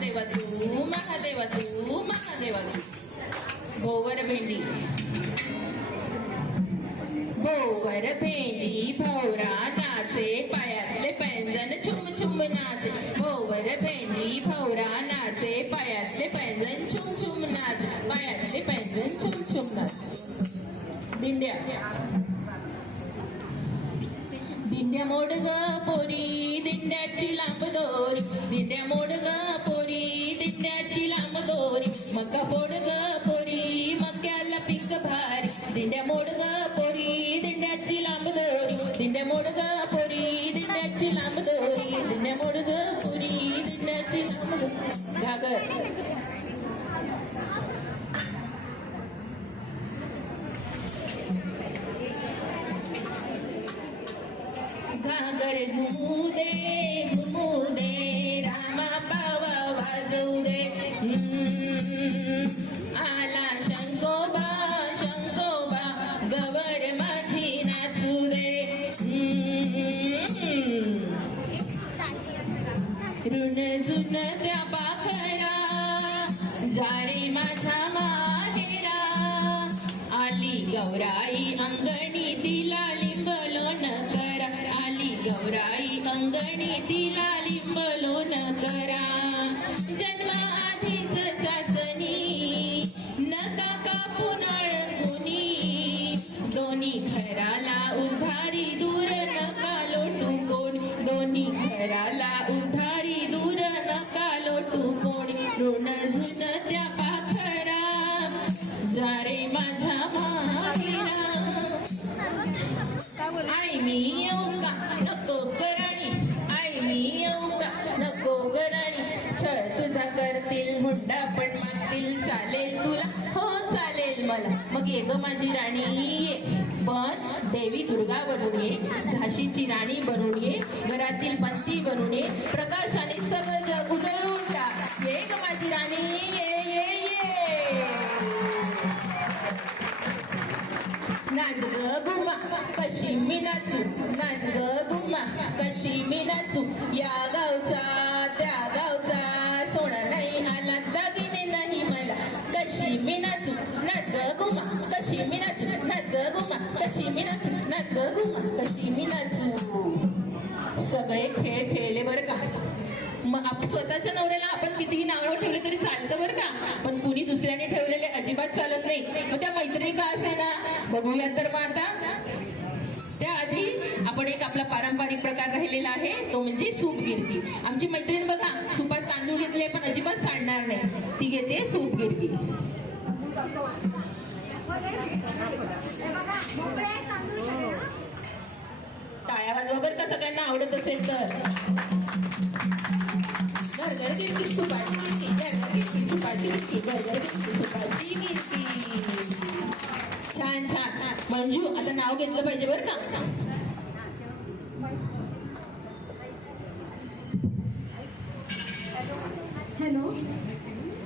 देवा तू महादेवा तू महादेवा तू. भोवर भेंडी भोवर भेंडी भवरा नाचे पायातले पैंजण छुम छुम नाचे. भोवर भेंडी भवरा नाचे पायातले पैंजण छुम छुम नाचे. पायातले पैंजण छुम छुम नाचे. दिंड्या दिंड्या मोड ग पोरी दिंड्याची लांब दोरी. दिंड्या मोड ग पोरी दिंड्याची लांब दोरी. मका पोड ग पोरी मक्याला पीक भारी. दिंड्या मोड ग पोरी दिंड्याची लांब दोरी. दिंड्या मोड ग पोरी दिंड्याची लांब दोरी. दिंड्या मोड ग पोरी दिंड्याची लांब दोरी. घागर घागर घुमू दे रामा पावा वाजवू दे. आला शंकोबा शंकोबा गवर माझी नाचू दे. ऋण जुन त्या पाखरा जारे माझा माहेरा. आली गौराई अंगणी तिला लिंबलोन करा. आली गौराई अंगणी तिला लिंबलोन करा. जन्म आधीच चाचणी नका कापू नळकुणी. दोन्ही घराला उधारी दूर नका लोटू कोणी. दोन्ही घराला उधारी दूर नका लोटू कोणी. ऋण झुन त्या पाखरा जारे माझ्या माहेरा. आई मी येऊ का नको गराणी. आई मी येऊ का नको गराणी. छळ तुझा करतील हुंडा पण मागतील. चालेल तुला हो चालेल मला. मग ये ग माझी राणी ये. पण देवी दुर्गा बनून ये. झाशीची राणी बनून ये. घरातील पंथी बनून ये. प्रकाशाने सगळं जग उजळून टाक. ये ग माझी राणी ये ये ये. नाच ग घुमा कशी मी नाचू. नाच ग घुमा कशी मी नाचू. या गावचा त्या गावचा सोना नाही आला दागिने नाही मला. कशी मी नाचू नाच ग घुमा कशी मी नाचू. नाच ग घुमा कशी मी नाचू. नाच ग घुमा कशी मी नाचू. सगळे खेळ खेळले बरं का. मग स्वतःच्या नवऱ्याला आपण कितीही नावं ठेवले तरी चालतं बरं का. पण कुणी दुसऱ्याने ठेवलेले अजिबात चालत नाही. मग त्या मैत्री का असे ना बघूया तर. मग आता त्याआधी आपण एक आपला पारंपरिक प्रकार राहिलेला आहे तो म्हणजे सूप गिरकी. आमची मैत्रीण बघा सुपात तांदूळ घेतले पण अजिबात सांडणार नाही. ती घेते सूप गिरकी. टाळ्या वाजवा बरं का सगळ्यांना आवडत असेल तर. घरघर गिरकी सुपाची गिरकी. घरघर गिरकी सुपाची गिरकी. घरघर गिरकी सुपाची गिरकी. छान छान. मंजू आता नाव घेतलं पाहिजे बरं का.